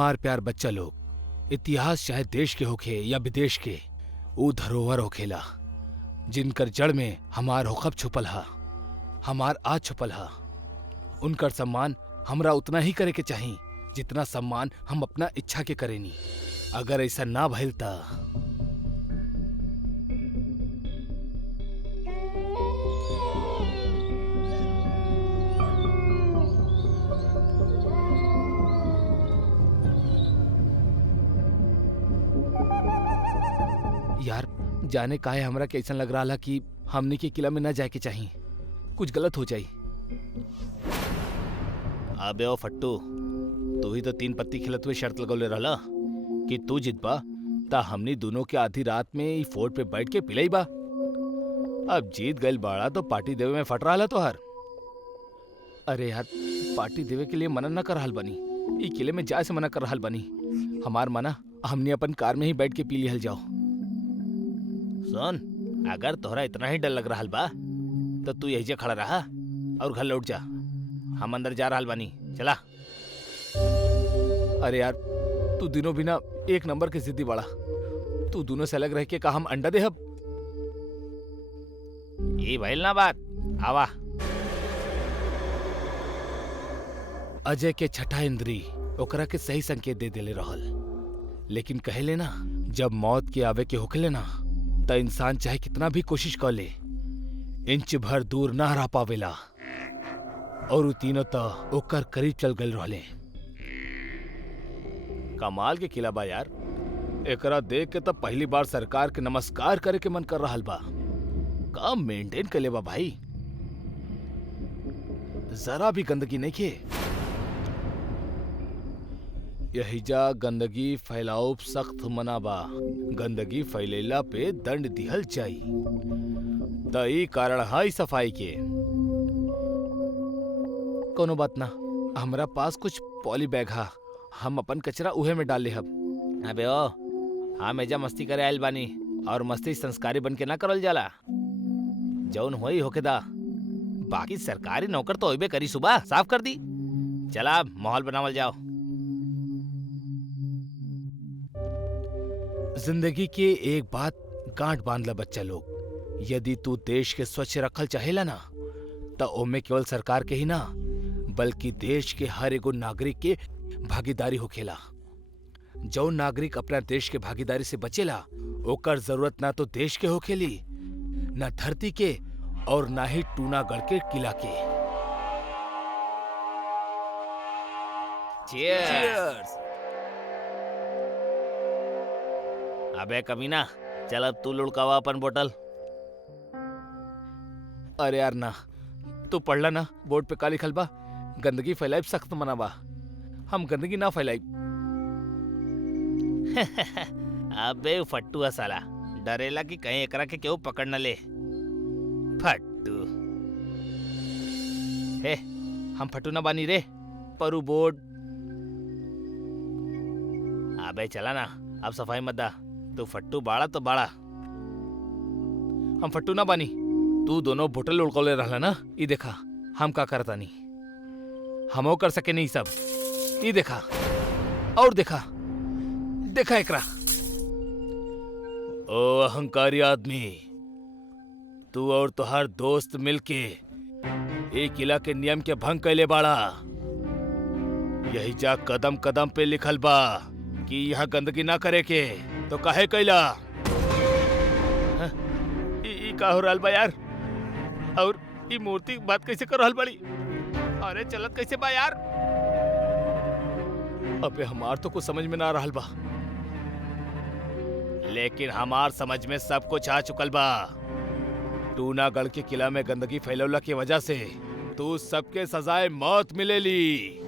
हमार प्यार बच्चा लोग, इतिहास चाहे देश के होखे या विदेश के, ऊ धरोहर होखेला जिनकर जड़ में हमार होखब छुपल हा, हमार आज छुपल हा। उनकर सम्मान हमरा उतना ही करे के चाही जितना सम्मान हम अपना इच्छा के करेनी। अगर ऐसा ना भइल ता यार, जाने काहे हमरा के ऐसा लग रहा कि हमने के किला में न जाए के चाहिए, कुछ गलत हो जाई। अबे ओ फट्टू, तू ही तो 3 पत्ती खिलत हुए शर्त लगौले रहला कि तू जितबा ता हमनी दोनों के आधी रात में ई फोर्ट पे बैठ के पिलई बा। अब जीत गइल बाड़ा तो पार्टी देवे में फट रहा तोहर। अरे यार, पार्टी देवे के लिए मना न कर रहल बनी, ई किले में जाए से मना कर रहल बनी। हमार मना हमने अपन कार में ही बैठ के पी लिहल जाओ। सुन, अगर तोहरा इतना ही डर लग रहा बा तो तू यही खड़ा रहा और घर लौट जा। हम अंदर जा रहा बानी, चला। अरे यार, तू दिनों बिना एक नंबर के जिद्दी बड़ा। तू दोनों से अलग रह के का हम अंडा देहब? ये भइल ना बात, आवा। अजय के छठा इंद्री ओकरा के सही संकेत दे देले रहल, लेकिन कहेले ना, जब मौत के आवे के होखेले ना त इंसान चाहे कितना भी कोशिश कर ले, इंच भर दूर ना रह पावेला। और उ तीनों तो ओकर करीब चल गए रहले। कमाल के किला बा यार, एकरा देख के तो पहली बार सरकार के नमस्कार करे के मन कर रहल बा। काम मेंटेन कर ले बा भाई, जरा भी गंदगी नहीं खे। यहिजा गंदगी फैलाओ सख्त मना बा, गंदगी फैलेला पे दंड दिहल जाई। त ई कारण है सफाई के। कोनो बात ना, हमरा पास कुछ पॉली बैग हा, हम अपन कचरा उहे में डाल ले हब। अबे ओ, हम एजा मस्ती करे आयल बानी और मस्ती संस्कारी बन के ना करल जाला। जौन होई होके दा, बाकी सरकारी नौकर तो होइबे करी। सुबह साफ कर दी, चला माहौल बनावल जाओ। जिंदगी के एक बात गांठ बांध ला बच्चा लोग, यदि तू देश के स्वच्छ रखल चाहेला ना तो ओमे केवल सरकार के ही ना बल्कि देश के हर एगो नागरिक के भागीदारी होखेला। जो नागरिक अपना देश के भागीदारी से बचेला ओकर जरूरत ना तो देश के होखेली, ना धरती के, और ना ही टूनागढ़ के किला के। चीयर्स। अबे कमीना, चल अब तू लुढ़कावा अपन बोतल। अरे यार ना, तू पढ़ला ना बोर्ड पे का लिखल बा, गंदगी फैलाइब सख्त मना बा। हम गंदगी ना फैलाइब। अबे फट्टू साला, डरेला कि कहीं एकरा के केहू पकड़ न ले। फट्टू हे, हम फट्टू ना बानी रे, परू बोर्ड। अबे चला ना, अब सफाई मत दा। तू फट्टू बाड़ा तो बाड़ा, हम फट्टू ना बानी। तू दोनों बोतल उड़कोले रहला ना, ई देखा हम का करता नहीं। हमो कर सके नहीं सब, ई देखा और देखा, देखा एकरा। ओ अहंकारी आदमी, तू और तुहार दोस्त मिलके एक किला के नियम के भंग कैले बाड़ा। यही जा कदम कदम पे लिखल बा कि यहाँ गंदगी ना करे के, तो काहे कैला? ई का हो रहल बा यार? और ई मूर्ति बात कैसे कर रहल बड़ी? अरे चलत कैसे बा यार? अबे हमार तो कुछ समझ में ना रहल बा, लेकिन हमार समझ में सब कुछ आ चुकल बा। टूनागढ़ के किला में गंदगी फैलौला की वजह से तू सबके सजाए मौत मिलेली।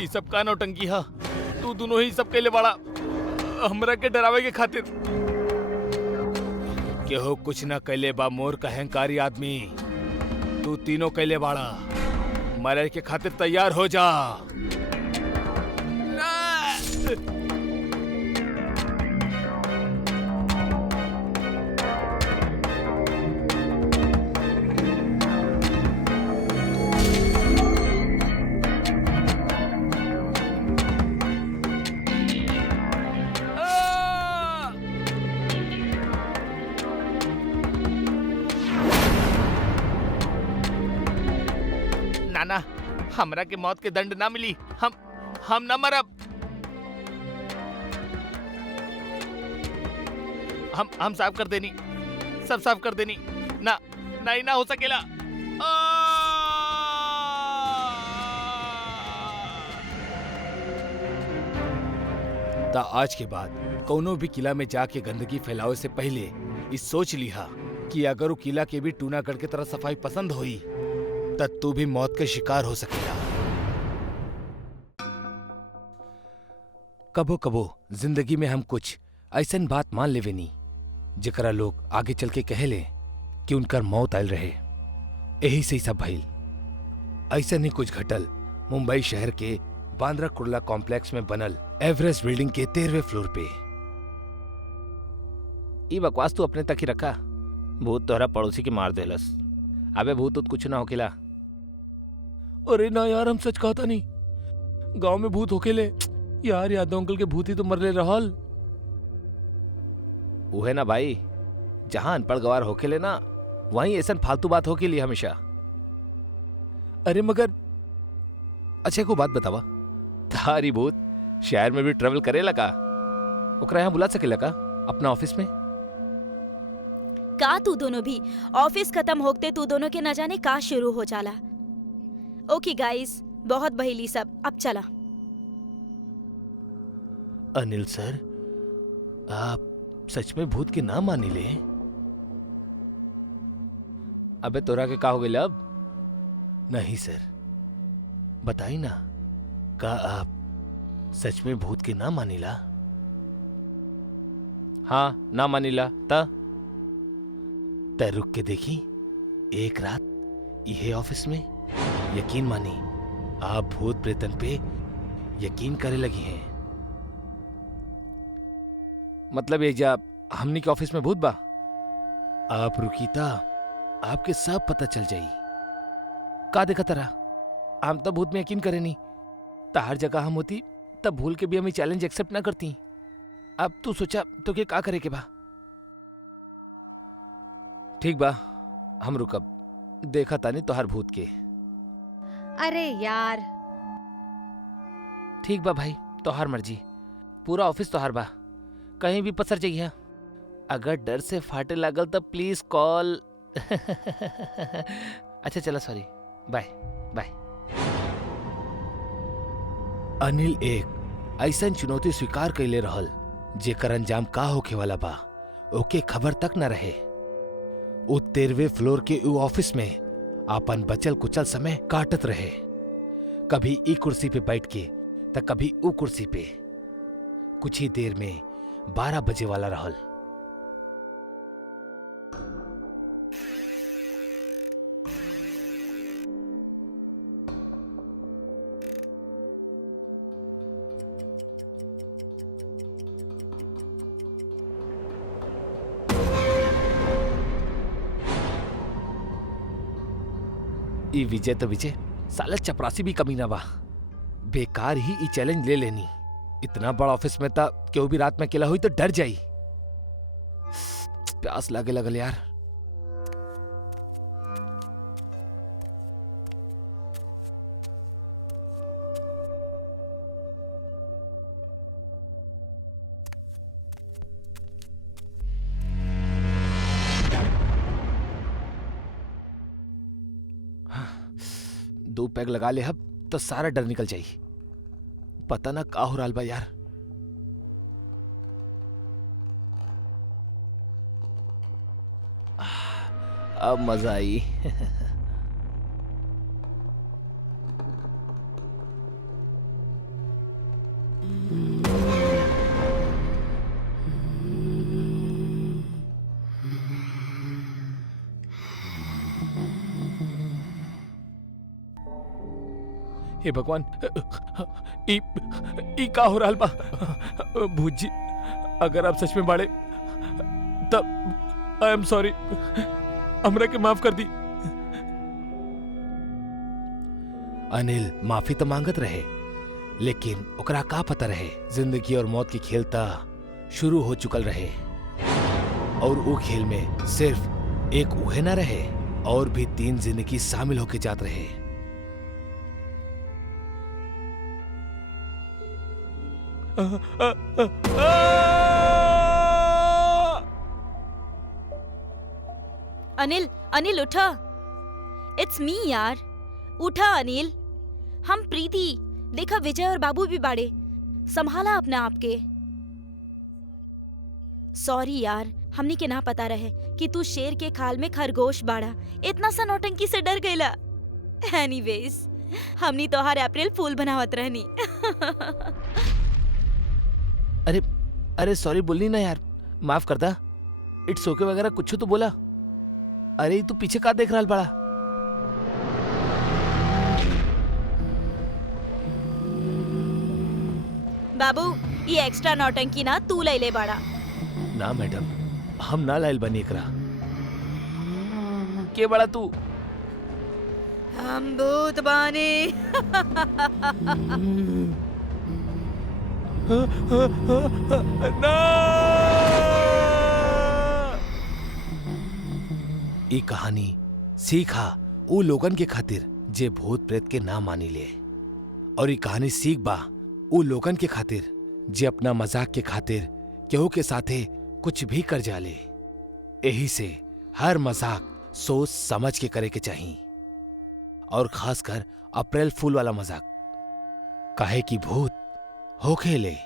ई सब का नौटंकी हा? तू दोनों ही सब कैले बाड़ा हमरा के डरावे के खातिर। केहू कुछ न कैले बा मोर का अहंकारी आदमी, तू तीनों कैले बाड़ा। मरे के खातिर तैयार हो जा। नाना, हमरा के मौत के दंड ना मिली, हम ना मरब। हम साफ कर देनी, सब साफ कर देनी। ना नहीं ना हो सकेला। ता आज के बाद कोनो भी किला में जाके गंदगी फैलावे से पहले इस सोच लिहा कि अगर वो किला के भी टूनागढ़ की तरह सफाई पसंद होई तब तू भी मौत के शिकार हो सकेला। कबो कबो जिंदगी में हम कुछ ऐसन बात मान लेवे नी जेकरा लोग आगे चल के कहे ले कि उनकर मौत आयल रहे। यही से ही सब भइल। ऐसा नहीं कुछ घटल मुंबई शहर के बांद्रा कुर्ला कॉम्प्लेक्स में बनल एवरेस्ट बिल्डिंग के 13वें फ्लोर पे। ये बकवास तू अपने तक ही रखा। भूत तोहरा पड़ोसी के मार देलस। अबे भूत उत कुछ ना होकेला। अरे ना यार, हम सच कहता नहीं। गांव में भूत होकेले यार, यादव अंकल के भूत ही तो मरले रहल। उहे ना भाई, जहां अनपढ़ गवार होकेले ना वहीं ऐसा फालतू बात होकेली हमेशा। अरे मगर अच्छा को बात बतावा, तारी भूत शहर में भी ट्रेवल करेला का? ओकरा यहाँ बुला सकेला का अपना ऑफिस में? का तू दोनों भी ऑफिस खत्म होते तू दोनों के न जाने का शुरू हो जाला। ओके गाइस, बहुत बहेली सब, अब चला। अनिल सर, आप सच में भूत के नाम मानी ले? अबे तोरा के का हो गया अब? नहीं सर, बताई ना, का आप सच में भूत के ना मानिला? हाँ ना मानिला ता रुक के देखी एक रात यह ऑफिस में। यकीन मानी, आप भूत प्रेतन पे यकीन करे लगी हैं। मतलब ये जब हमनी के ऑफिस में भूत बा, आप रुकी ता आपके सब पता चल जाई। का देखा तरा, हम तो भूत में यकीन करे नहीं। ता हर जगह हम होती तब भूल के भी हमें चैलेंज एक्सेप्ट ना करती। अब तू सोचा तो के का करे के बा? ठीक बा, हम रुकब, देखा तानी तोहार भूत के। अरे यार ठीक बा भाई, तोहार मर्जी। पूरा ऑफिस तोहार बा, कहीं भी पसर जाइए। अगर डर से फाटे लागल तो प्लीज कॉल। अच्छा चला, सॉरी, बाय बाय। अनिल एक ऐसन चुनौती स्वीकार कैले रहल जेकर अंजाम का होखे वाला बा ओके खबर तक न रहे। वो 13वें फ्लोर के उ ऑफिस में आपन बचल कुचल समय काटत रहे। कभी ई कुर्सी पे बैठ के तो कभी उ कुर्सी पे। कुछ ही देर में 12 बजे वाला रहल। ई विजय तो विजय, साला चपरासी भी कमी ना बा। बेकार ही ई चैलेंज ले लेनी। इतना बड़ा ऑफिस में था, क्यों भी रात में अकेला हुई तो डर जाई। प्यास लागे लगल यार। दो पैग लगा ले हब तो सारा डर निकल जाई। पता ना का हो रहा बा यार। अब मजा आई। हे भगवान, ई का हो रहा बा? भूत जी, अगर आप सच में बाड़े तब आई एम सॉरी, हमरा के माफ कर दी। अनिल माफी तो मांगत रहे, लेकिन ओकरा का पता रहे जिंदगी और मौत की खेल ता शुरू हो चुकल रहे। और वो खेल में सिर्फ एक उहे ना रहे, और भी 3 जिंदगी शामिल होके जात रहे। अनिल, अनिल उठा। इट्स मी यार, उठा अनिल। हम प्रीति, देखा विजय और बाबू भी बाड़े, संभाला अपने आप के। सॉरी यार, हमनी के ना पता रहे कि तू शेर के खाल में खरगोश बाड़ा, इतना सा नौटंकी से डर गईला। एनीवेज, हमनी तोहार अप्रैल फूल बनावत रहनी। अरे अरे सॉरी बोलनी ना यार, माफ कर दा। इट्स ओके वगैरह कुछ तो बोला। अरे तू पीछे का देख रहा बड़ा? बाबू, ये एक्स्ट्रा नौटंकी ना तू ले ले बाड़ा। ना मैडम, हम ना लाइल बनी एकरा। के बड़ा तू? हम भूत बानी। ना! ई कहानी सीखा ऊ लोगन के खातिर जे भूत प्रेत के ना मानी ले, और ई कहानी सीख बा ऊ लोगन के खातिर जे अपना मजाक के खातिर केहू के साथे कुछ भी कर जाले। यही से हर मजाक सोच समझ के करे के चाहिए, और खासकर अप्रैल फूल वाला मजाक, काहे कि भूत होखे ले।